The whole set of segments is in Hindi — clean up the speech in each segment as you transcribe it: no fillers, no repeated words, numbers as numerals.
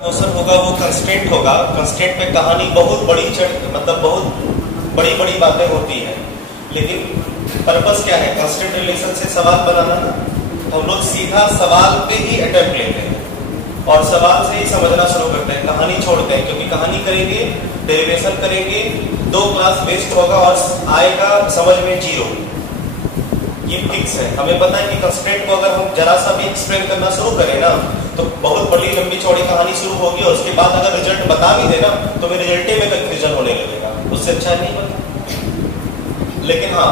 मोशन होगा वो कंस्टेंट होगा। कंस्टेंट पे कहानी बहुत बड़ी मतलब बहुत बड़ी बड़ी बातें होती हैं, लेकिन पर्पस क्या है? कंस्टेंट रिलेशन से सवाल बनाना ना, तो हम लोग सीधा सवाल पे ही अटेम्प्ट लेते हैं और सवाल से ही समझना शुरू करते हैं, कहानी छोड़ते हैं। क्योंकि कहानी करेंगे, डेरिवेशन करेंगे, 2 क्लास वेस्ट होगा और आएगा समझ में 0। ये फिक्स है। हमें पता है कि कंस्टेंट को अगर हम जरा सा भी एक्सप्लेन करना शुरू करें ना, तो बहुत बड़ी लंबी चौड़ी कहानी शुरू होगी और उसके बाद अगर रिजल्ट बता भी देना तो फिर रिजल्टे में कंफ्यूजन होने लगेगा, उससे अच्छा नहीं बता। लेकिन हाँ,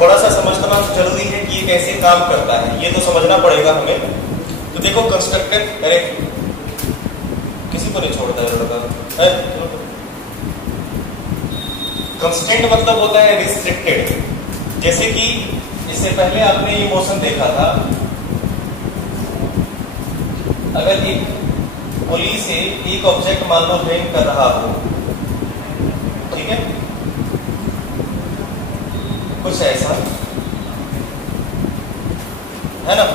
थोड़ा सा समझना जरूरी है कि ये कैसे काम करता है, ये तो समझना पड़ेगा हमें। तो देखो कंस्ट्रक्टेड, अरे किसी को नहीं छोड़ता है लड़का। कंस्टेंट मतलब होता है रिस्ट्रिक्टेड। जैसे कि इससे पहले आपने ये मोशन देखा था, अगर एक पुली से एक ऑब्जेक्ट मान लो ड्रेन कर रहा हो, ठीक है, कुछ ऐसा है ना,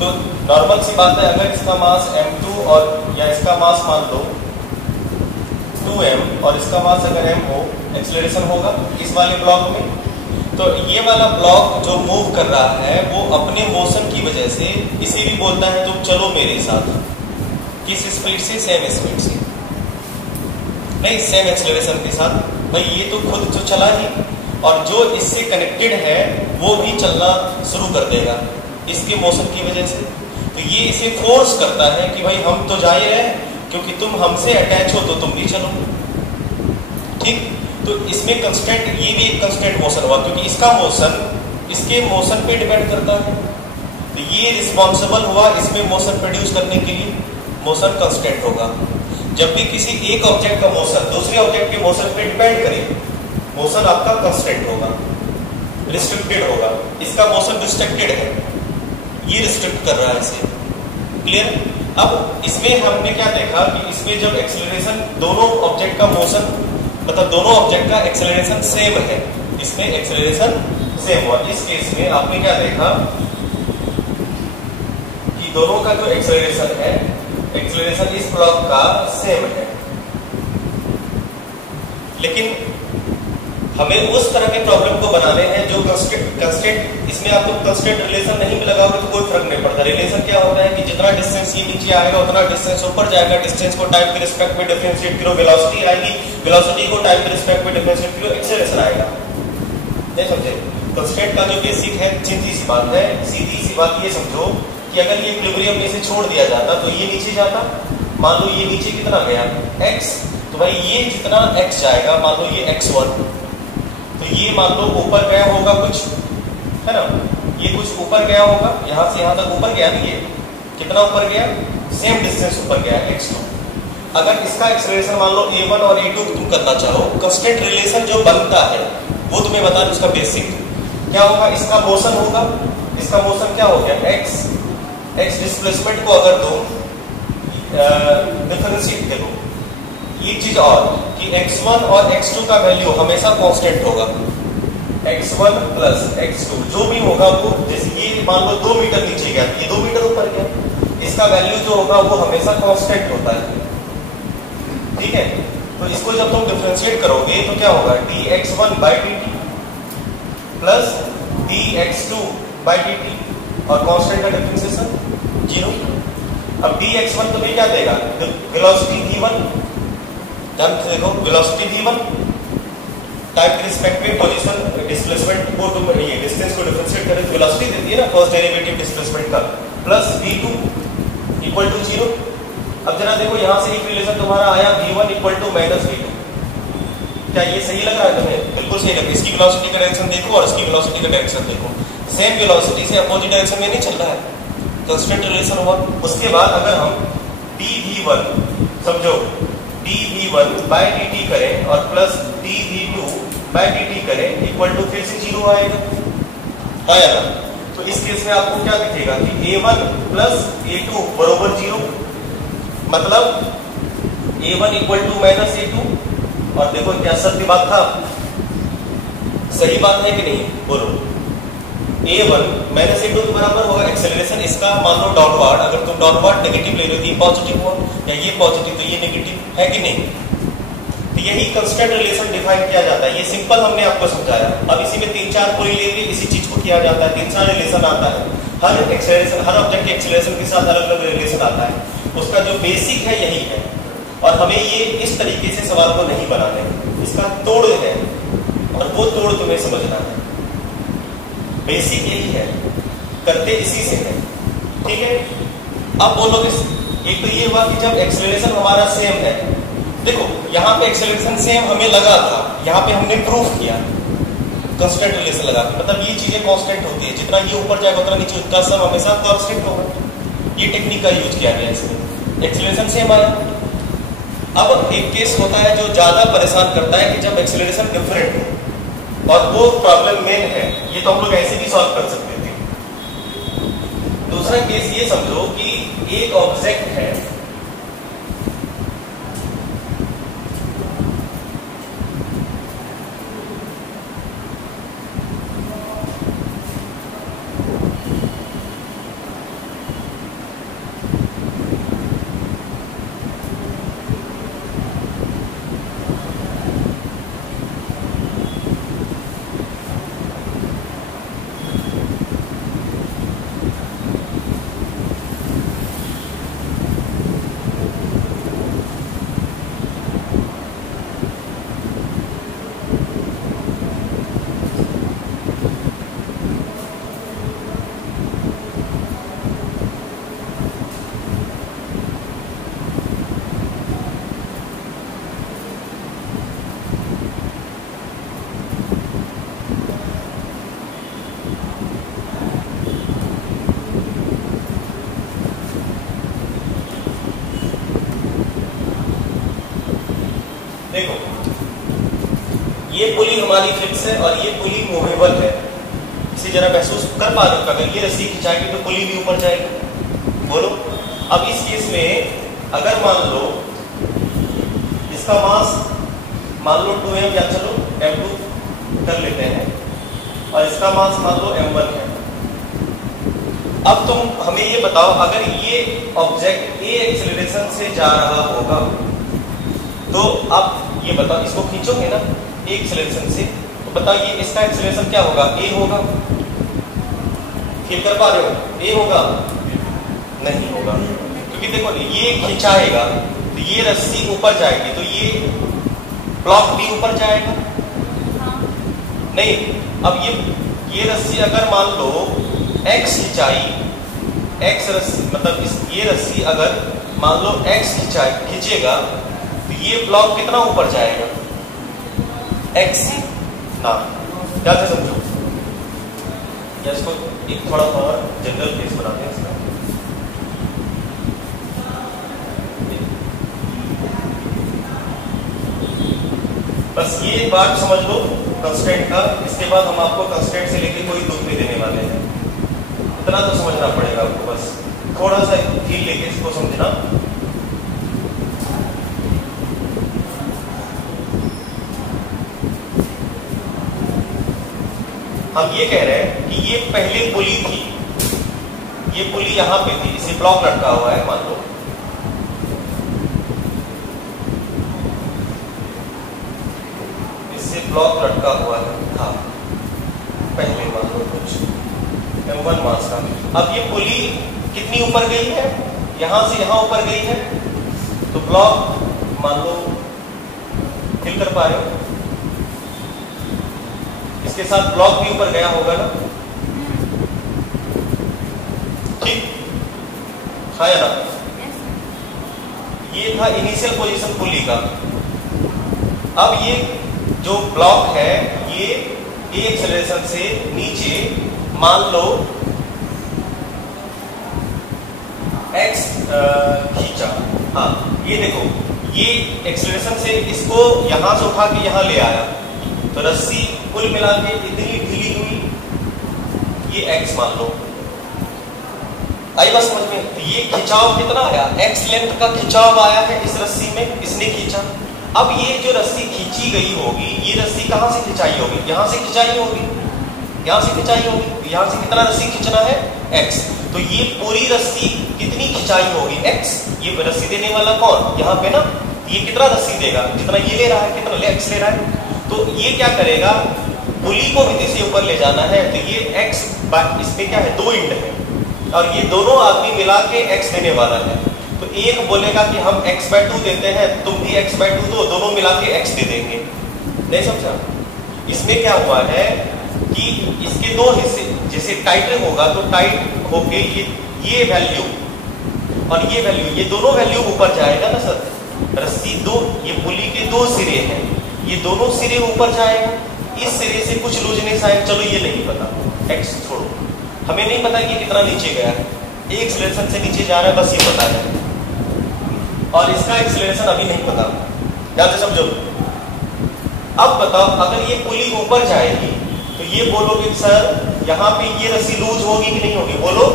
तो नॉर्मल सी बात है, अगर इसका मास m2 और या इसका मास मान लो 2m और इसका मास अगर m हो, एक्सेलरेशन होगा इस वाले ब्लॉक में। तो ये वाला ब्लॉक जो मूव कर रहा है वो अपने मोशन की वजह से इसे भी बोलता है तुम चलो मेरे साथ। किस स्पीड से? सेम स्पीड से, नहीं सेम एक्सेलरेशन के साथ। भाई ये तो खुद तो चला ही, और जो इससे कनेक्टेड है वो भी चलना शुरू कर देगा इसके मोशन की वजह से। तो ये इसे फोर्स करता है कि भाई हम तो जा ही रहे हैं, क्योंकि तुम हमसे अटैच हो तो तुम भी चलो, ठीक। तो इसमें कंस्टेंट, ये भी एक कंस्टेंट मोशन हुआ, क्योंकि इसका मोशन इसके मोशन पे डिपेंड करता है। तो ये रिस्पॉन्सिबल हुआ इसमें मोशन प्रोड्यूस करने के लिए, मोशन कंस्टेंट होगा। जब भी किसी एक ऑब्जेक्ट का मोशन दूसरे ऑब्जेक्ट के मोशन पे डिपेंड करे, मोशन आपका कंस्टेंट होगा, रिस्ट्रिक्टेड होगा। इसका मोशन रिस्ट्रिक्टेड है, ये रिस्ट्रिक्ट कर रहा है इसे, क्लियर। अब इसमें हमने क्या देखा कि इसमें जब एक्सेलरेशन, दोनों ऑब्जेक्ट का मोशन मतलब दोनों ऑब्जेक्ट का एक्सेलरेशन सेम है, इसमें एक्सेलरेशन सेम हुआ। इस केस में आपने क्या देखा कि दोनों का जो एक्सेलरेशन है, एक्सेलरेशन इस ब्लॉक का सेम है। लेकिन हमें उस तरह के प्रॉब्लम को बनाने हैं जो कंस्टेंट, इसमें आपको कंस्टेंट रिलेशन नहीं लगाओगे तो कोई फर्क नहीं पड़ता। रिलेशन क्या होता है कि जितना डिस्टेंस ये नीचे आएगा उतना डिस्टेंस ऊपर जाएगा। डिस्टेंस को टाइम के रिस्पेक्ट में डिफरेंशिएट करो, वेलोसिटी आएगी, वेलोसिटी को टाइम के रिस्पेक्ट में डिफरेंशिएट करो, एक्सेलरेशन आएगा। नहीं समझे? कंस्टेंट का जो बेसिक है, सीधी सी बात है, सीधी सी बात ये समझो कि अगर ये इक्विलिब्रियम में से छोड़ दिया जाता तो ये नीचे जाता। मान लो ये नीचे कितना गया? x, तो भाई ये जितना x जाएगा, मान लो ये x1, तो ये मान लो ऊपर गया होगा कुछ, है ना, ये कुछ ऊपर गया होगा, यहां से यहां तक ऊपर गया, नहीं ये कितना ऊपर गया? सेम डिस्टेंस ऊपर गया, x2। अगर इसका एक्सेलरेशन मान लो a1 और a2 तुम करना चाहो, कंस्टेंट रिलेशन जो बनता है वो तुम्हें बता दो। उसका बेसिक क्या होगा? इसका मोशन होगा, इसका मोशन क्या हो गया? x डिस्प्लेसमेंट को अगर तुम डिफरेंशिएट करो, ये चीज और कि x1 और x2 का वैल्यू हमेशा कांस्टेंट होगा। x1 प्लस x2 जो भी होगा वो, जैसे ये मान लो 2 मीटर नीचे गया, ये 2 मीटर ऊपर गया, इसका वैल्यू जो होगा वो हमेशा कांस्टेंट होता है, ठीक है। तो इसको जब तुम डिफरेंशिएट करोगे तो क्या होगा? dx1/dt प्लस dx2/dt, और कांस्टेंट का डिफरेंशिएशन 0। अब dx1 तुम्हें क्या देगा? वेलोसिटी v1, ध्यान से देखो, वेलोसिटी v1 टाइम के रिस्पेक्ट में पोजीशन डिस्प्लेसमेंट को तुम ये डिस्टेंस को डिफरेंशिएट करें, वेलोसिटी देती है ना, फर्स्ट डेरिवेटिव डिस्प्लेसमेंट का, प्लस v2 इक्वल टू 0। अब जरा देखो यहां से एक रिलेशन तुम्हारा आया v1 equal to minus v2। क्या ये सही लग रहा है तुम्हें? बिल्कुल सही लग रहा है। इसकी वेलोसिटी का डायरेक्शन देखो और इसकी वेलोसिटी का डायरेक्शन देखो, सेम वेलोसिटी से अपोजिट डायरेक्शन में नहीं चल रहा है, कंस्टेंट रिलेशन हुआ। उसके बाद अगर हम dv1 समझो dv1/dt करें और प्लस dv2/dt करें, इक्वल टू फिर से 0 आएगा ना। तो इस केस में आपको क्या दिखेगा कि a1 प्लस a2 बरोबर 0, मतलब a1 equal to minus a2। और देखो क्या सत्य बात था, सही बात है कि नहीं? बोलो, a1 माइनस a2 के बराबर होगा एक्सेलरेशन इसका, मान लो डाउनवर्ड, अगर तुम डाउनवर्ड नेगेटिव ले रहे हो तो ये पॉजिटिव हुआ, या ये पॉजिटिव तो ये नेगेटिव है कि नहीं। तो यही कांस्टेंट रिलेशन डिफाइन किया जाता है। ये सिंपल हमने आपको समझाया। अब इसी में 3-4 कोई लेके इसी चीज को किया जाता है, 3-4 रिलेशन आता है। हर एक्सेलरेशन, हर ऑब्जेक्ट के एक्सेलरेशन के साथ अलग अलग रिलेशन आता है। उसका जो बेसिक है यही है, और हमें ये इस तरीके से सवाल को नहीं बनाने, इसका तोड़ है, और वो तोड़ तुम्हें समझना है। बेसिक यही है, करते इसी से है, ठीक है। अब बोलो कि एक तो ये हुआ कि जब एक्सेलरेशन हमारा सेम है, देखो यहाँ पे एक्सेलरेशन सेम हमें लगा था, यहाँ पे हमने प्रूफ किया कांस्टेंट रिलेशन लगा के, मतलब ये चीजें कांस्टेंट होती है, जितना ये ऊपर जाएगा उतना नीचे उसका सम हमेशा कांस्टेंट होगा। ये टेक्निक का यूज किया गया इसमें, एक्सेलरेशन सेम आया। अब एक केस होता है जो ज्यादा परेशान करता है कि जब एक्सेलरेशन डिफरेंट हो, और वो प्रॉब्लम मेन है, ये तो हम लोग ऐसे भी सॉल्व कर सकते थे। दूसरा केस ये समझो कि एक ऑब्जेक्ट है, देखो ये पुली हमारी फिक्स है और ये पुली मूवेबल है। इसे जरा महसूस कर पा रहे हो, अगर ये रस्सी खिंचाएगी तो पुली भी ऊपर जाएगी। बोलो, अब इस केस में अगर मान लो इसका मास मान लो 2m, या चलो m2 कर लेते हैं, और इसका मास मान लो m1 है। अब तुम हमें ये बताओ, अगर ये ऑब्जेक्ट a एक्सेलरेशन से जा रहा होगा, तो अब ये बताओ, इसको खींचोगे ना a एक्सेलरेशन से, तो बताओ ये इसका एक्सेलरेशन क्या होगा, a होगा। फील कर पा रहे हो, a होगा? नहीं होगा, क्योंकि देखो ये खिंचाएगा तो ये रस्सी ऊपर जाएगी, तो ये ब्लॉक भी ऊपर जाएगा। नहीं, अब ये रस्सी अगर मान लो x खिंचाई, x रस्सी मतलब ये रस्सी अगर मान लो x खींचेगा, तो ये ब्लॉक कितना ऊपर जाएगा, x ना। क्या से समझो, या इसको एक थोड़ा और जनरल केस बनाते हैं इसका। बस ये एक बात समझ लो कंस्टेंट का, इसके बाद हम आपको कंस्टेंट से लेके कोई दुख नहीं देने वाले हैं, इतना तो समझना पड़ेगा आपको। बस थोड़ा सा फील लेके इसको समझना। हम ये कह रहे हैं कि ये पहले पुली थी, ये पुली यहां पे थी, इसे ब्लॉक लटका हुआ है मान लो, इससे ब्लॉक लटका हुआ है था पहले मान लो कुछ m1 मास का। अब ये पुली कितनी ऊपर गई है, यहां से यहां ऊपर गई है, तो ब्लॉक मान लो फिल कर पा रहे हो, इसके साथ ब्लॉक भी ऊपर गया होगा ना, ठीक था या ना। ये था इनिशियल पोजीशन पुली का। अब ये जो ब्लॉक है ये a एक्सेलरेशन से नीचे मान लो x खींचा, हाँ ये देखो ये एक्सेलरेशन से इसको यहां से उठा के यहां ले आया, तो रस्सी कुल मिला के इतनी ढीली हुई, ये x मान लो। आई बात समझ में? तो ये खिंचाव कितना आया, x लेंथ का खिंचाव आया है इस रस्सी में, इसने खींचा। अब ये जो रस्सी खींची गई होगी, ये रस्सी कहां से खिंचाई होगी, यहां से खिंचाई होगी, यहाँ से खिंचाई होगी, तो यहाँ से कितना रस्सी खींचना है x, तो ये पूरी रस्सी कितनी खिंचाई होगी x, ये रस्सी देने वाला कौन यहाँ पे ना, ये कितना रस्सी देगा, जितना ये ले रहा है कितना ले x ले रहा है, तो ये क्या करेगा पुली को भी से ऊपर ले जाना है, तो ये x इसमें क्या है 2 इंड है और ये दोनों आदमी मिला के x देने वाला है, तो एक बोलेगा कि हम x/2 देते हैं, तुम भी x/2 दो, दोनों मिला के x दे देंगे। नहीं समझा? इसमें क्या हुआ है कि इसके 2 हिस्से, जैसे टाइट होगा तो टाइट होके ये वैल्यू और ये वैल्यू, ये दोनों वैल्यू ऊपर जाएगा ना सर, रस्सी 2, ये पुली के 2 सिरे हैं, ये दोनों सिरे ऊपर जाएगा, इस सिरे से कुछ लूजनेस आए, चलो ये नहीं पता, x छोड़ो, हमें नहीं पता कि कितना नीचे गया है, एक एक्सेलरेशन से नीचे जा रहा है बस ये पता है, और इसका एक्सेलरेशन अभी नहीं पता, ध्यान से समझो। अब बताओ अगर ये पुली ऊपर जाएगी तो ये बोलोगे सर यहाँ पे ये रस्सी लूज होगी कि नहीं होगी, बोलो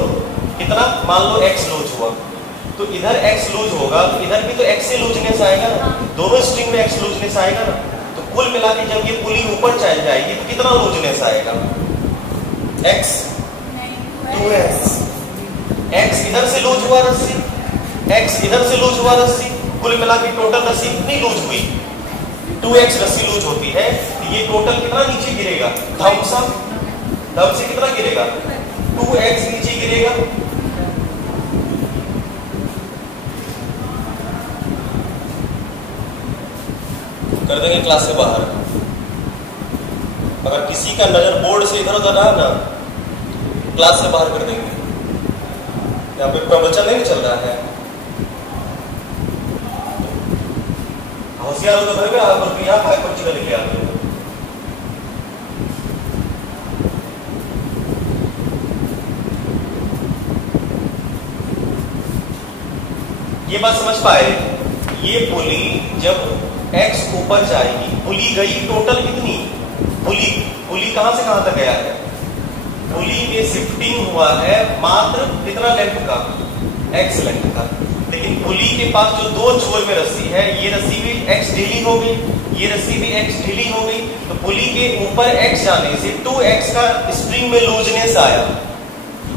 कितना, मान लो x लूज हुआ, तो इधर x लूज होगा तो इधर भी तो x से लूजनेस आएगा ना, दोनों स्ट्रिंग में x लूजनेस आएगा ना, तो कुल मिला के जब ये पुली ऊपर चल जाएगी तो कितना लूजनेस आएगा, x 2x, x इधर से लूज हुआ रस्सी, x इधर से लूज हुआ रस्सी, कुल मिला के टोटल रस्सी कितनी लूज हुई, 2x रस्सी लूज होती है, तो ये टोटल कितना नीचे गिरेगा, धम से कितना गिरेगा, 2x नीचे गिरेगा। कर देंगे क्लास से बाहर, अगर किसी का नजर बोर्ड से इधर उधर रहा ना, क्लास से बाहर कर देंगे, यहाँ पे प्रवचन नहीं चल रहा है, होशियार हो तो घर में यहाँ फाइव पर्ची का लेके आते हो। ये बात समझ पाए, ये पुली जब x ऊपर जाएगी, पुली गई टोटल कितनी, पुली कहां से कहां तक गया है, पुली में शिफ्टिंग हुआ है मात्र कितना लेंथ का, x लेंथ का, लेकिन पुली के पास जो 2 छोर में रस्सी है, ये रस्सी भी x ढीली हो गई, ये रस्सी भी x ढीली हो गई, तो पुली के ऊपर x जाने से 2x का स्प्रिंग में लूजनेस आया,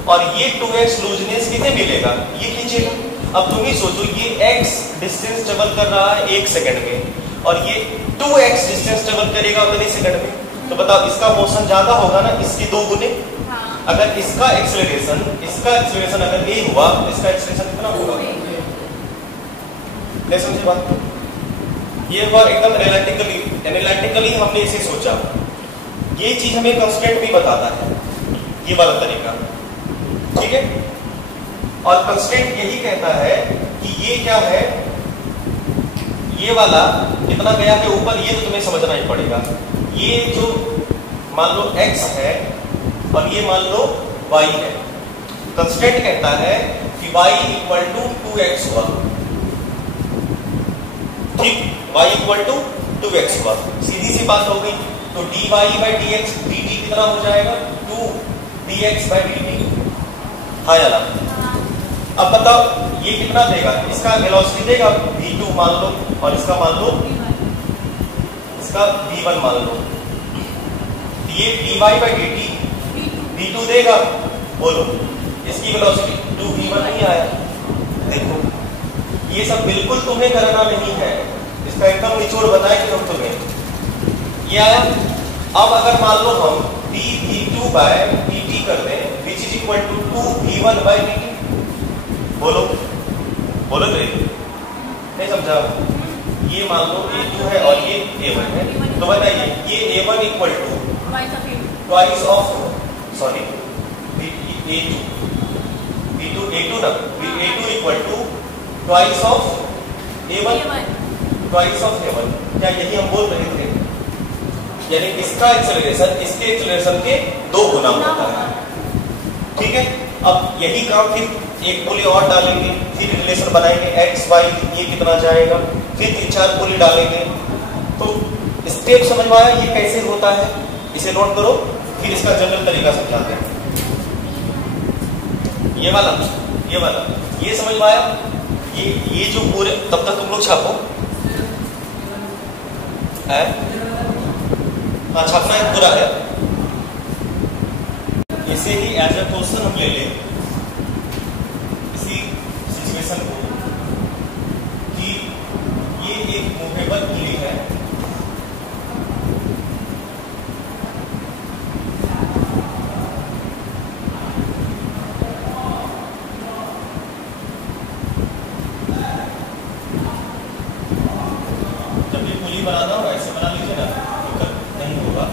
और ये 2x लूजनेस कितने मिलेगा, ये खींचेगा। अब तुम ही सोचो, ये x डिस्टेंस ट्रेवल कर रहा है 1 सेकंड में, और ये 2x डिस्टेंस ट्रेवल करेगा उतने सेकंड में, तो बताओ इसका मोशन ज्यादा होगा ना इसके 2 गुने। अगर इसका एक्सेलरेशन अगर a हुआ तो इसका एक्सेलरेशन कितना होगा, नहीं समझे बात? ये बार एकदम एनालिटिकली हमने इसे सोचा, ये चीज हमें कंस्ट्रेंट भी बताता है, ये वाला तरीका, ठीक है। और कंस्ट्रेंट यही कहता है कि ये क्या है, ये वाला कितना गया है ऊपर, ये तो तुम्हें समझना ही पड़ेगा। ये जो मान लो x है और ये मान लो y है, कंस्ट्रेंट कहता है कि y इक्वल टू 2x हुआ, ठीक, y इक्वल टू 2x हुआ, सीधी सी बात हो गई। तो dy बाई dx dt कितना हो जाएगा, 2 dx बाई dt, हाँ यार। अब बताओ ये कितना देगा, इसका वेलोसिटी देगा v2 मान लो, और इसका मान लो इसका v1 मान लो, ये dy बाई dt v2 देगा, बोलो इसकी वेलोसिटी 2v1 नहीं आया। देखो ये सब बिल्कुल तुम्हें करना नहीं है, इसका एकदम निचोड़ बताए कि हम तुम्हें ये आया। अब अगर मान लो हम dv2 बाय dt कर दें which is equal to 2v1 by dt, बोलो बोलो तो नहीं समझा। ये मान लो a2 है और ये a1 है, तो बताइए ये a1 equal to twice of, sorry a2 ना, a2 equal to twice of a1, twice of a1, क्या यही हम बोल रहे थे? यानी इसका एक्सेलरेशन इसके एक्सेलरेशन के 2 गुना होता है, ठीक है। अब यही काम फिर एक पुली और डालेंगे, फिर रिलेशन बनाएंगे x y, ये कितना जाएगा, फिर 3-4 पुली डालेंगे, तो स्टेप समझ में आया ये कैसे होता है, इसे नोट करो, फिर इसका जनरल तरीका समझाते हैं। ये वाला ये समझ में आया, ये जो पूरे, तब तक तुम लोग छापो है, हाँ छापना है पूरा है। इसे ही एज ए क्वेश्चन हम ले लें इसी सिचुएशन को कि ये एक मूवेबल पुली है, जब ये पुली बनाना हो ऐसे बना लीजिए ना, दिक्कत नहीं होगा,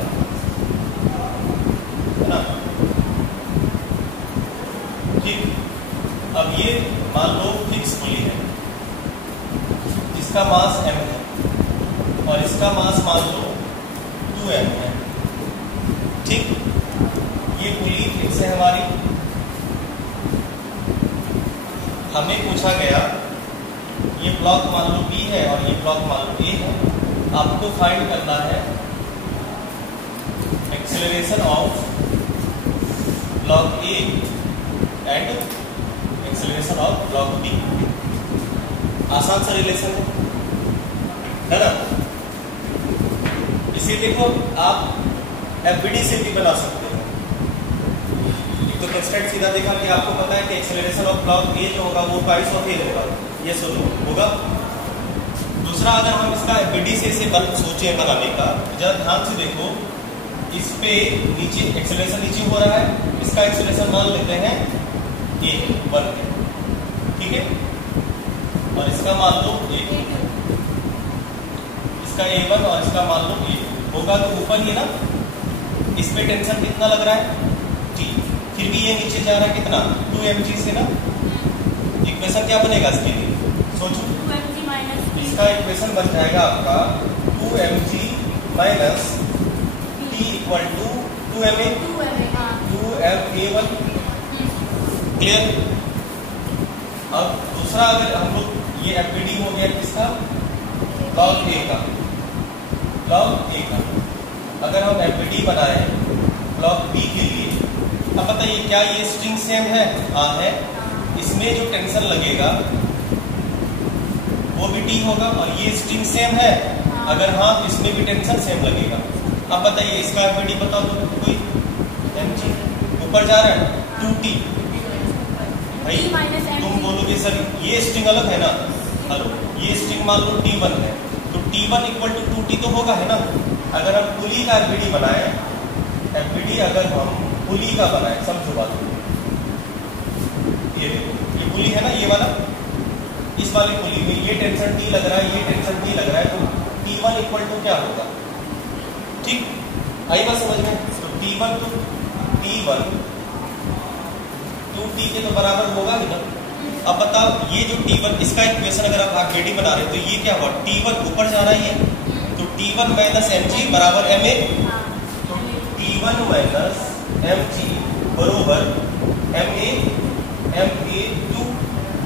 है ना। ठीक, अब ये मान लो फिक्स पुली है जिसका मास m है और इसका मास मान लो 2m है। ठीक, ये पुली फिक्स है हमारी। हमें पूछा गया ये ब्लॉक मान लो B है और ये ब्लॉक मान लो A है, आपको फाइंड करना है acceleration of block A and acceleration of block B। आसान सा रिलेशन है ना। इसे देखो आप FBD से भी बना सकते हो। एक तो कंस्ट्रक्ट सीधा देखा कि आपको पता है कि एक्सेलरेशन ऑफ ब्लॉक A जो होगा वो प्राइस ऑफ A होगा, ये सुनो होगा। दूसरा, अगर हम इसका FBD से इसे सोचे बनाने का, जरा ध्यान से देखो, इस पे नीचे एक्सेलरेशन नीचे हो रहा है, इसका एक्सेलरेशन मान लेते हैं A1 है, ठीक है, और इसका मान लो A2, इसका A1 और इसका मान लो A2 होगा, तो ऊपर ही ना इस पे टेंशन कितना लग रहा है T, फिर भी ये नीचे जा रहा है कितना 2mg से ना। इक्वेशन क्या बनेगा इसके लिए सोचो, 2mg माइनस इसका इक्वेशन बन जाएगा आपका 2mg minus T equal to 2ma 2ma1। Clear. अब दूसरा, अगर हम लोग ये FBD हो गया किसका, ब्लॉक A का, ब्लॉक A का अगर हम FBD बनाए ब्लॉक B के लिए, अब बताइए क्या ये स्ट्रिंग सेम है? हाँ है। इसमें जो टेंशन लगेगा वो भी T होगा और ये स्ट्रिंग सेम है, अगर हाँ तो इसमें भी टेंशन सेम लगेगा। अब बताइए इसका FBD बताओ तो, कोई mg ऊपर जा रहा है 2T, भाई तुम बोलोगे सर ये स्ट्रिंग अलग है ना, हेलो ये स्ट्रिंग मान लो T1 है, तो T1 इक्वल टू 2T तो होगा, है ना। अगर हम पुली का FBD बनाए, FBD अगर हम पुली का बनाए, समझो बात, ये देखो ये पुली है ना, ये वाला, इस वाली पुली में ये टेंशन T लग रहा है, ये टेंशन T लग रहा है, तो T1 इक्वल टू क्या होगा? ठीक, आई बात समझ में। तो T1 तो T1 2T के तो बराबर होगा ही ना। अब बताओ ये जो T1, इसका इक्वेशन अगर आप FBD बना रहे हो तो ये क्या हुआ, T1 ऊपर जा रहा है, तो T1 माइनस mg बराबर ma, तो T1 माइनस mg बरोबर ma2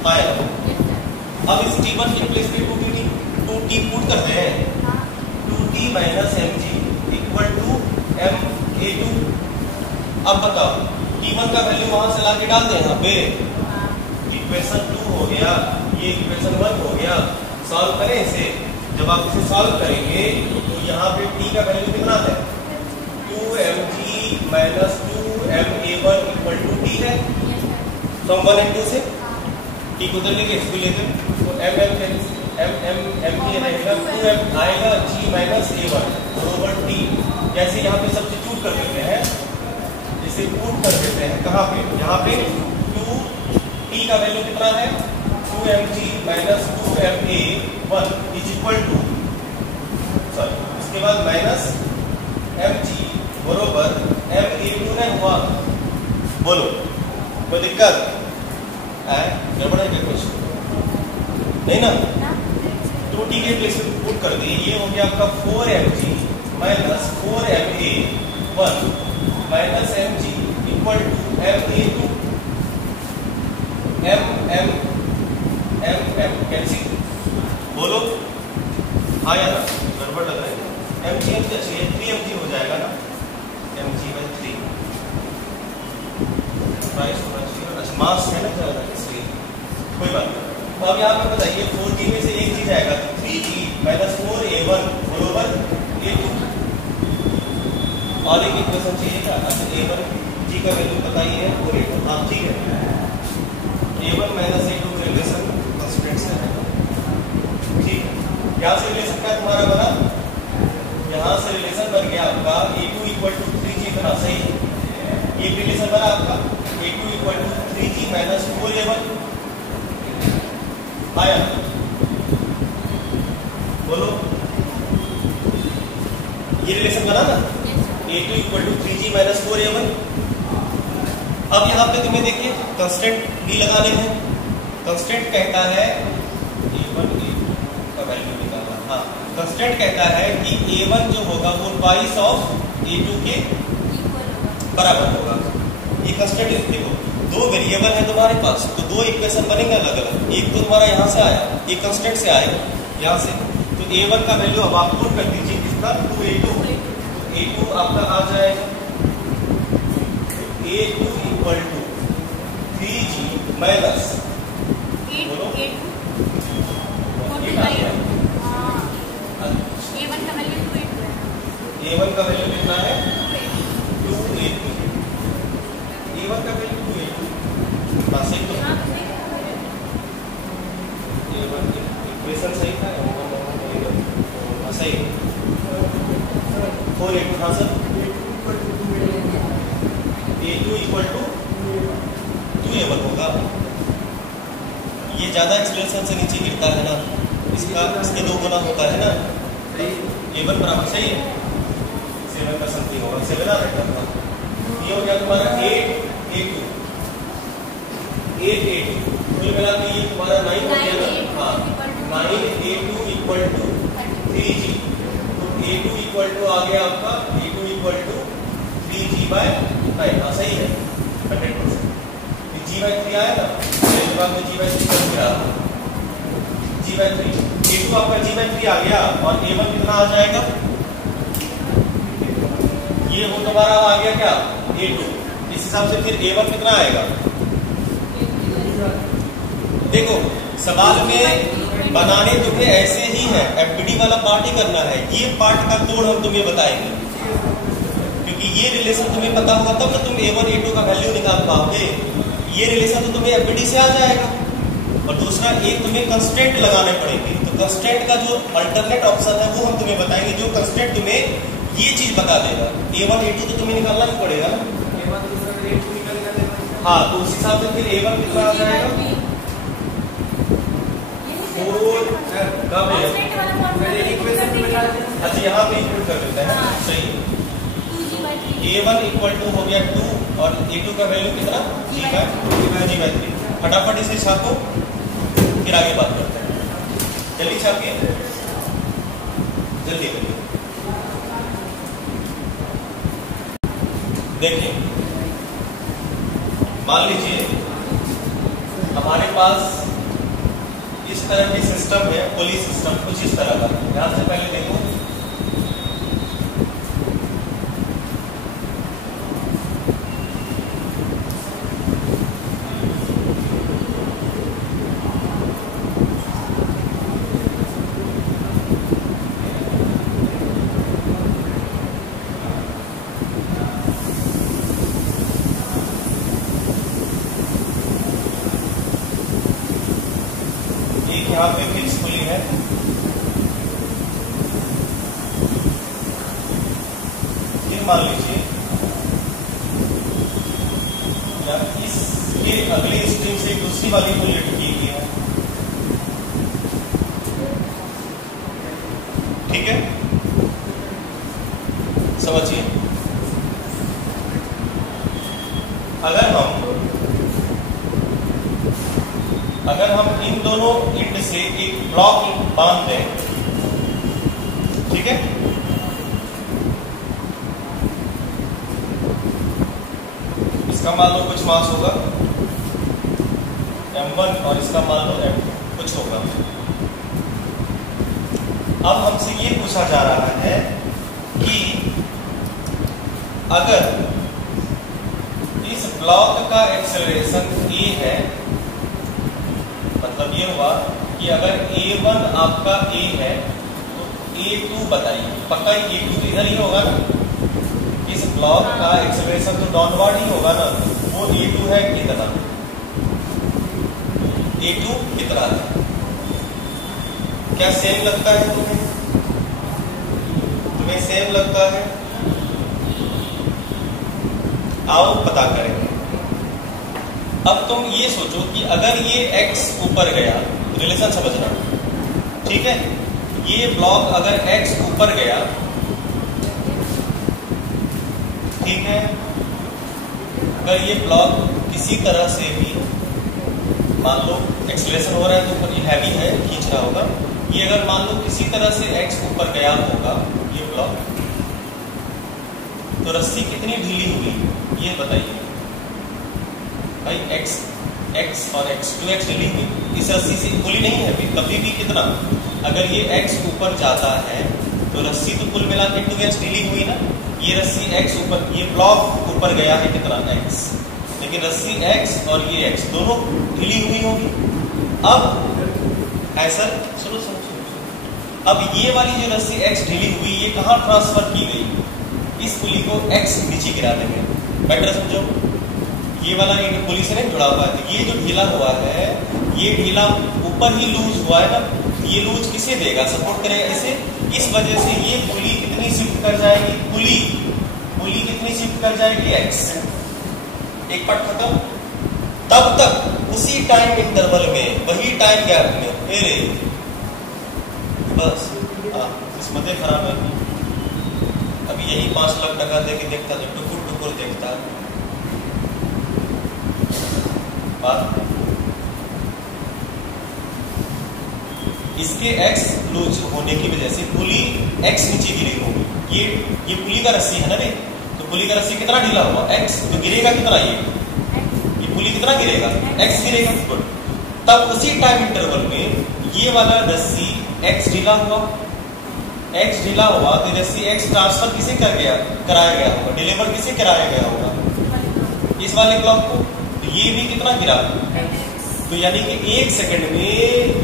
आया। अब इस T1 के प्लेस पे 2T पुट करते हैं, 2T minus mg equal to ma2। अब बताओ T1 का वैल्यू वहां से लाके डाल दें यहाँ पे, इक्वेशन 2 हो गया, ये इक्वेशन 1 हो गया। सॉल्व करें इसे, जब आप इसे सॉल्व करेंगे तो यहाँ पे T का वैल्यू कितना है 2mg minus 2ma1 equal to T है। तो हम 1 और 2 से T को उधर लेके इसको लेकर, तो m रहेगा 2m आएगा g माइनस a1 बरोबर T। जैसे यहाँ पे सब्स्टिट्यूट कर देते हैं, इसे पुट कर देते हैं कहाँ पे, यहाँ पे 2T का वैल्यू कितना है 2mg minus 2ma1 is equal to, sorry इसके बाद माइनस mg बरोबर ma2 नहीं हुआ। बोलो कोई दिक्कत है? गड़बड़ है क्या कुछ? नहीं ना। 2T के प्लेस पे पुट कर दिए, ये हो गया आपका 4mg minus 4ma1 minus mg equal to ma2 m cancel. बोलो हाँ या ना, गड़बड़ लग रहा है। mg क्या चाहिए 3mg हो जाएगा ना, mg/3 प्राइस होना चाहिए। अच्छा मास है ना ज़्यादा इसलिए कोई बात नहीं। तो अब यहाँ पे बताइए 4G में से एक चीज आएगा, तो 3G माइनस 4a1 बरोबर a2। और एक इक्वेशन चाहिए क्या? अच्छा a1 G का वैल्यू बताइए 4A2। हाँ ठीक है, A1 minus A2 relation constant से है। ठीक है, यहाँ से रिलेशन क्या तुम्हारा बना, यहाँ से रिलेशन बन गया आपका A2 इक्वल टू 3G बना, सही है। एक रिलेशन बना आपका A2 equal to 3G minus 4A1 आया, बोलो ये रिलेशन बना ना, A2 equal to 3G minus 4A1। अब यहाँ पे तुम्हें देखिए कांस्टेंट भी लगाने हैं। कांस्टेंट कहता है A1 A2 का वैल्यू निकालना। हाँ, कांस्टेंट कहता है कि A1 जो होगा वो ट्वाइस ऑफ A2 के बराबर होगा। ये कांस्टेंट देखो, दो वेरिएबल है तुम्हारे पास, तो दो इक्वेशन बनेंगे अलग अलग। एक तो तुम्हारा यहाँ से आया, एक कांस्टेंट से आएगा यहाँ से, तो A1 का वैल्यू अब आप पुट कर दीजिए किसका, 2A2। A2 आपका आ जाएगा A2 equal to 3G minus A1 का वैल्यू कितना है 2A2। A1 का वैल्यू 2A2। हाँ सही तो A1 इक्वेशन सही था, सही 4A2। हाँ sir, A2 equal to 2A1 होगा। ये ज्यादा एक्सप्रेशन से नीचे गिरता है ना, इसका इसके 2 गुना होता है ना। A1 बराबर सही है 7 का समथिंग होगा, 7 आ रहा है। ये हो गया तुम्हारा 8A2 कुल मिला के ये तुम्हारा 9 हो गया। हाँ 9A2 इक्वल टू 3G, तो A2 इक्वल टू आ गया आपका A2 इक्वल टू 3G/9। हाँ सही है 100%। G/3 आया ना, मेरे दिमाग में G/3 कर रहा था। G/3 A2 आपका G/3 आ गया, और A1 कितना आ जाएगा, ये वो तुम्हारा आ गया क्या A2। इस हिसाब से फिर A1 कितना आएगा, देखो सवाल में बनाने तुम्हें ऐसे ही है, एफबीडी वाला पार्ट ही करना है। ये पार्ट का तोड़ हम तुम्हें बताएंगे, क्योंकि ये रिलेशन तुम्हें पता होगा तब ना तुम A1 A2 का वैल्यू निकाल पाओगे। ये रिलेशन तो तुम्हें एफबीडी से आ जाएगा, और दूसरा एक तुम्हें कंस्टेंट लगाने पड़ेंगे। तो कंस्टेंट का जो अल्टरनेट ऑप्शन है वो हम तुम्हें बताएंगे, जो कंस्टेंट तुम्हें ये चीज बता देगा। A1 A2 तो तुम्हें निकालना ही पड़ेगा ना। हाँ, तो उस हिसाब से फिर A1 कितना आ जाएगा 4 का। अच्छा यहाँ पे इंक्लूड कर देते हैं, सही। A1 इक्वल टू हो गया 2, और A2 का वैल्यू कितना G/3। फटाफट इसे छापो, फिर आगे बात करते हैं। जल्दी छापिए, जल्दी करिए। देखिए मान लीजिए हमारे पास इस तरह की सिस्टम है, पुलिस सिस्टम कुछ इस तरह का। ध्यान से पहले देखो, यहाँ पे फिक्स पुली है, ये मान लीजिए या इसके अगली स्ट्रिंग से दूसरी वाली पुली लटकी हुई है। ठीक है, समझिए। अगर हम इन दोनों इंड से एक ब्लॉक बांध दें, ठीक है, इसका मान लो कुछ मास होगा M1 और इसका मान लो M2 कुछ होगा। अब हमसे ये पूछा जा रहा है कि अगर इस ब्लॉक का एक्सेलरेशन A है, मतलब ये हुआ कि अगर A1 आपका A है तो A2 बताइए। पक्का A2 तो इधर ही होगा ना, इस ब्लॉक का एक्सेलरेशन तो डाउनवर्ड ही होगा ना, वो A2 है कितना, A2 कितना है, क्या सेम लगता है तुम्हें? तुम्हें सेम लगता है? आओ पता करेंगे। अब तुम ये सोचो कि अगर ये x ऊपर गया, रिलेशन समझना, ठीक है, ये ब्लॉक अगर x ऊपर गया, ठीक है, अगर ये ब्लॉक किसी तरह से भी, मान लो एक्सेलरेशन हो रहा है तो ऊपर ये हैवी है, खींच रहा होगा, ये अगर मान लो किसी तरह से x ऊपर गया होगा ये ब्लॉक, तो रस्सी कितनी ढीली हुई ये बताइए भाई। x और x 2x ढीली हुई, इस रस्सी से पुली नहीं है कभी भी कितना, अगर ये x ऊपर जाता है तो रस्सी तो कुल मिला के 2x ढीली हुई ना, ये रस्सी x ऊपर, ये ब्लॉक ऊपर गया है कितना x, लेकिन रस्सी x और ये x दोनों ढीली हुई होगी। अब ऐसा सुनो सुनो सुनो, अब ये वाली जो रस्सी x ढीली हुई ये कहाँ ट्रांसफर की गई, इस पुली को x नीचे गिरा देंगे, बेटर समझो, ये वाला पुली से नहीं जुड़ा हुआ है, तो ये जो ढीला हुआ है ये ढीला ऊपर ही लूज हुआ है ना, ये लूज किसे देगा, सपोर्ट करेगा इसे, इस वजह से ये पुली कितनी शिफ्ट कर जाएगी, पुली कितनी शिफ्ट कर जाएगी x, एक पार्ट खत्म। तब तक उसी टाइम इंटरवल में, वही टाइम गैप में फिर बस किस्मतें खराब है। अभी यही 5 लाख टका दे के देखता तो टुकुर टुकुर देखता बात। इसके x लूज होने की वजह से पुली x नीचे गिरी होगी, ये पुली का रस्सी है ना रे, तो पुली का रस्सी कितना ढीला हुआ x, तो गिरेगा कितना, ये पुली कितना गिरेगा, x गिरेगा। गुड। तब उसी टाइम इंटरवल में ये वाला रस्सी x ढीला हुआ, x ढीला हुआ तो रस्सी x ट्रांसफर किसे कराया गया होगा, डिलीवर किसे कराया गया होगा, इस वाले ब्लॉक को, तो ये भी कितना गिरा, तो यानी कि 1 सेकंड में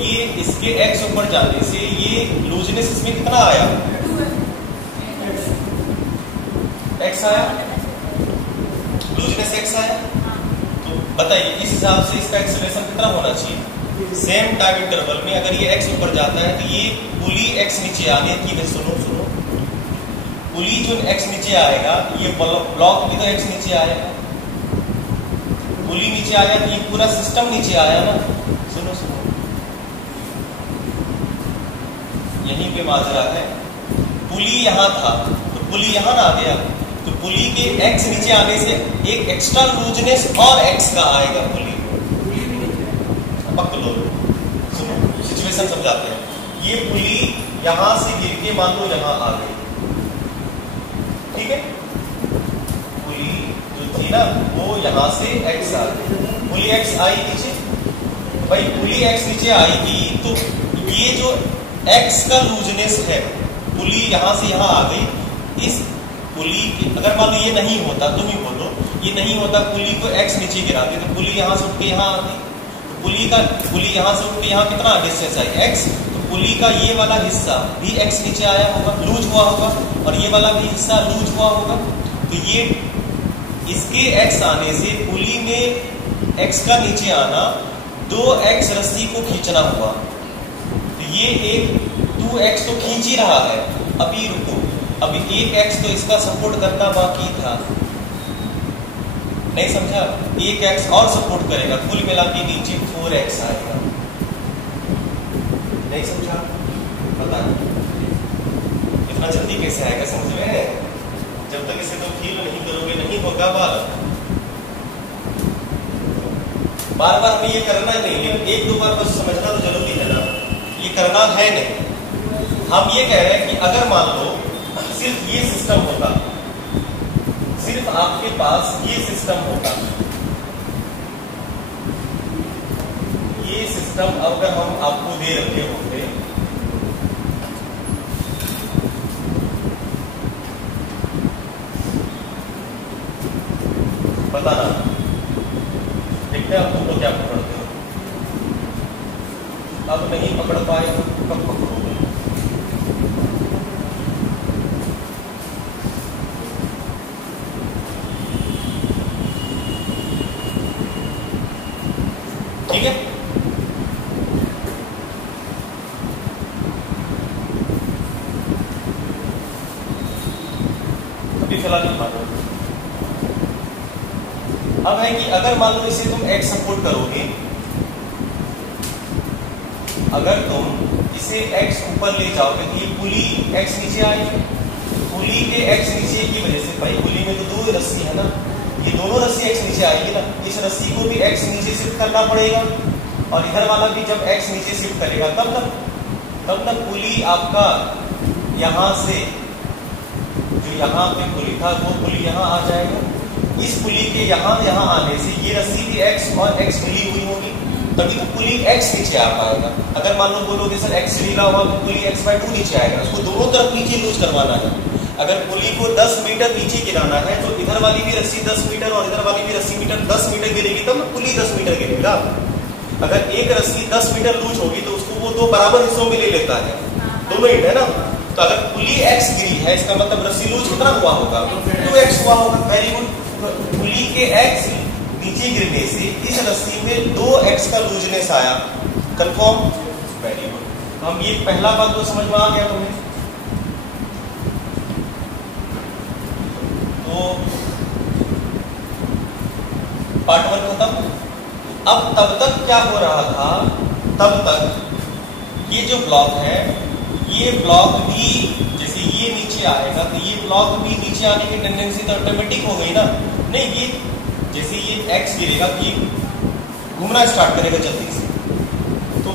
ये इसके x ऊपर जाने से ये लूजनेस इसमें कितना आया, x आया, लूजनेस x आया। तो बताइए इस हिसाब से इसका एक्सेलरेशन कितना होना चाहिए, सेम टाइम इंटरवल में अगर ये x ऊपर जाता है तो ये पुली x नीचे आने की वजह, सुनो पुली जो x नीचे आएगा, ये ब्लॉक भी तो x नीचे आएगा, पुली नीचे आया तो ये पूरा सिस्टम नीचे आया ना। सुनो यहीं पे माजरा है, पुली यहाँ था तो पुली यहाँ ना आ गया, तो पुली के x नीचे आने से एक एक्स्ट्रा लूजनेस और x का आएगा पुली, पकड़ लो, सुनो सिचुएशन समझाते हैं। ये पुली यहां से गिर के मान लो यहां आ गई, ठीक है, पुली जो थी ना वो यहां से x आ गई, पुली x आई नीचे, भाई पुली x नीचे आएगी तो ये जो x का लूजनेस है, पुली यहां से यहां आ गई, इस पुली की अगर मान लो ये नहीं होता, तुम ही बोलो ये नहीं होता, पुली को x नीचे गिराते तो पुली यहां से उठ के यहां आती, पुली यहां से उठ के यहां कितना डिस्टेंस आई x, तो पुली का ये वाला हिस्सा भी x नीचे आया होगा, लूज हुआ होगा, और ये वाला भी हिस्सा लूज हुआ होगा, तो ये इसके x आने से पुली में x का नीचे आना 2x रस्सी को खींचना हुआ, तो ये एक 2x तो खींच ही रहा है, अभी रुको, अभी 1x तो इसका सपोर्ट करना बाकी था, नहीं समझा, 1x और सपोर्ट करेगा, कुल मिला के नीचे 4x आएगा, नहीं समझा, पता नहीं इतना जल्दी कैसे आएगा, समझ में, जब तक इसे तुम फील नहीं करोगे नहीं होगा। बार बार में ये करना नहीं है, 1-2 बार बस समझना तो जरूरी है ना, ये करना है नहीं। हम ये कह रहे हैं कि अगर मान लो सिर्फ ये सिस्टम होता, सिर्फ आपके पास ये सिस्टम होता, ये सिस्टम अगर हम आपको दे रखे होते, बताना, देखते हैं आप तुमको क्या पकड़ते हो, अब नहीं पकड़ पाए तो कब पकड़ोगे, फिलहाल नहीं मानो। अब है कि अगर मान लो इसे तुम x सपोर्ट करोगे, अगर तुम इसे x ऊपर ले जाओगे तो ये पुली x नीचे आएगी। पुली के x नीचे की वजह से, भाई पुली में तो दो रस्सी है ना, ये दोनों रस्सी x नीचे आएगी ना, इस रस्सी को भी x नीचे शिफ्ट करना पड़ेगा और इधर वाला भी जब x नीचे शिफ्ट करेगा तब तक पुली आपका यहाँ से, जो यहाँ पे पुली था वो पुली यहाँ आ जाएगा। इस पुली के यहाँ आने से ये रस्सी भी x और x मिली हुई होगी, तभी तो पुली x नीचे आ पाएगा। अगर मान लो बोलोगे सर x ढीला हुआ तो पुली x/2 नीचे आएगा, उसको दोनों तरफ नीचे लूज करवाना है। अगर पुली को 10 मीटर नीचे गिराना है तो इधर वाली भी रस्सी 10 मीटर और इधर वाली भी रस्सी 10 मीटर गिरेगी, तब पुली 10 मीटर गिरेगा। अगर एक रस्सी 10 मीटर लूज होगी तो उसको वो दो बराबर हिस्सों में ले लेता है, दोनों हिट है ना। तो अगर पुली x गिरी है इसका मतलब रस्सी लूज कितना हुआ होगा, 2x हुआ होगा। Very good. पुली के x नीचे गिरने से इस रस्सी में 2x का लूजनेस आया, कंफर्म। Very good. हम ये पहला बात तो समझ में आ गया तुम्हें। तो पार्ट 1 खत्म। अब तब तक क्या हो रहा था, तब तक ये जो ब्लॉक है, ये ब्लॉक भी जैसे ये नीचे आएगा तो ये ब्लॉक भी नीचे आने की टेंडेंसी तो ऑटोमेटिक हो गई ना। नहीं, ये जैसे ये x गिरेगा तो ये घूमना स्टार्ट करेगा जल्दी से, तो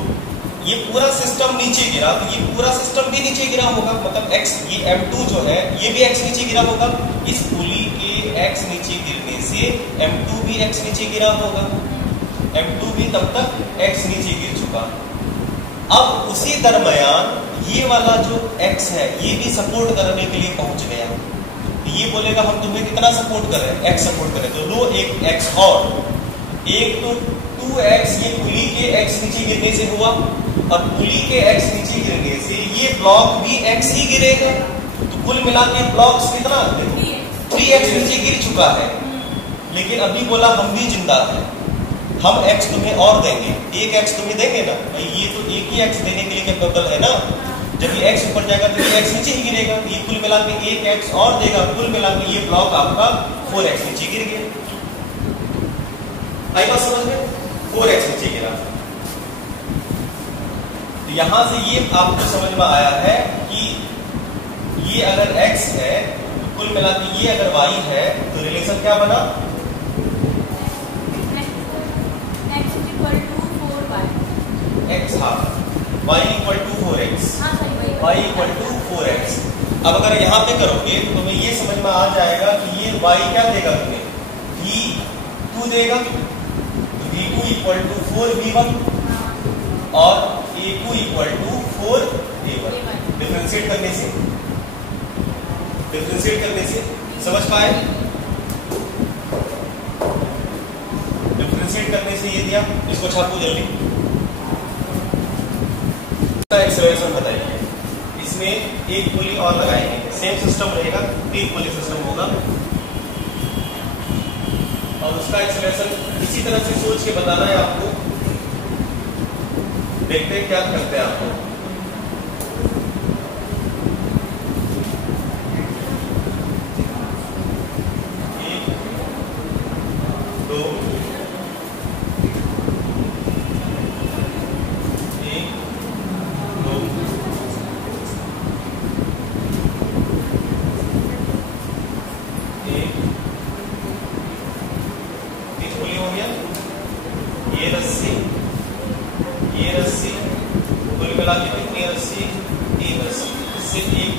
ये पूरा सिस्टम नीचे गिरा तो ये पूरा सिस्टम भी नीचे गिरा होगा। मतलब x, ये M2 जो है ये भी x नीचे गिरा होगा। इस पुली के x नीचे गिरने से M2 भी x नीचे गिरा होगा। M2 भी तब तक x नीचे गिर चुका। अब उसी दरमियान ये वाला जो x है ये भी सपोर्ट करने के लिए पहुंच गया। ये बोलेगा हम तुम्हें कितना सपोर्ट कर रहे हैं, x सपोर्ट कर रहे हैं, तो लो एक x और एक तो 2x ये पुली के x नीचे गिरने से हुआ और पुली के x नीचे गिरने से ये ब्लॉक भी x ही गिरेगा। तो कुल मिला के ब्लॉक्स कितना 3x नीचे गिर चुका है। लेकिन अभी बोला हम भी जिंदा है, हम x तुम्हें और देंगे, एक x तुम्हें देंगे ना भाई, ये तो एक ही x देने के लिए कैपेबल है ना। जब ये x ऊपर जाएगा तो ये x नीचे ही गिरेगा, ये कुल मिला के एक x और देगा, कुल मिला के ये ब्लॉक आपका 4x नीचे गिर गया। आई बात समझ में, 4x नीचे गिरा। तो यहां से ये आपको समझ में आया है कि ये अगर x है तो कुल मिला के ये अगर y है तो रिलेशन क्या बना, x half y equal to 4x, y equal to 4x। अब अगर यहाँ पे करोगे तो तुम्हें ये समझ में आ जाएगा कि ये y क्या देगा, तुम्हें v2 देगा। तो v2 इक्वल टू 4v1 और a2 equal to 4a1। Differentiate करने से समझ पाए, डिफरेंशिएट करने से ये दिया, इसको छापो जल्दी। एक्सेलरेशन बताइए, इसमें एक पुली और लगाएंगे, सेम सिस्टम रहेगा, 3 पुली सिस्टम होगा और उसका एक्सेलरेशन इसी तरह से सोच के बताना है आपको। देखते हैं क्या करते हैं आपको।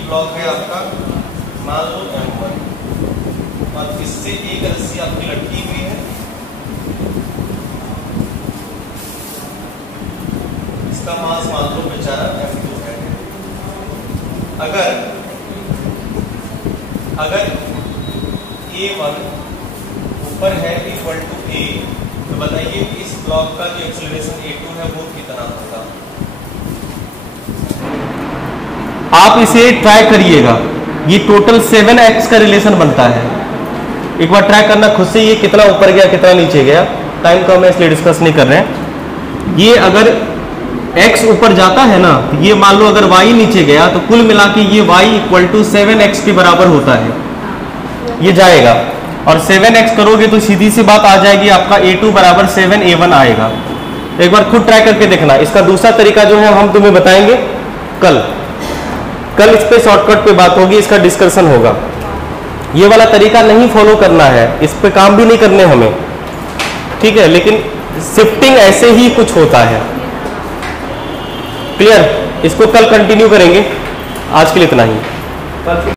ब्लॉक है आपका, मान लो M1 और इससे एक रस्सी आपकी लटकी हुई है, इसका मास मान लो बेचारा M2 है। अगर A1 ऊपर है इक्वल टू A, तो बताइए इस ब्लॉक का जो एक्सेलरेशन A2 है वो कितना होगा। आप इसे ट्राई करिएगा, ये टोटल 7x का रिलेशन बनता है। एक बार ट्राई करना खुद से, ये कितना ऊपर गया कितना नीचे गया, टाइम कम है इसलिए डिस्कस नहीं कर रहे हैं। ये अगर x ऊपर जाता है ना, ये मान लो अगर y नीचे गया तो कुल मिला के ये y इक्वल टू 7x के बराबर होता है। ये जाएगा, और 7x करोगे तो सीधी सी बात आ जाएगी आपका A2 बराबर 7A1 आएगा। एक बार खुद ट्राई करके देखना। इसका दूसरा तरीका जो है हम तुम्हें बताएंगे कल इस पे शॉर्टकट पे बात होगी, इसका डिस्कशन होगा। ये वाला तरीका नहीं फॉलो करना है, इस पे काम भी नहीं करने हमें, ठीक है, लेकिन शिफ्टिंग ऐसे ही कुछ होता है। क्लियर? इसको कल कंटिन्यू करेंगे, आज के लिए इतना ही।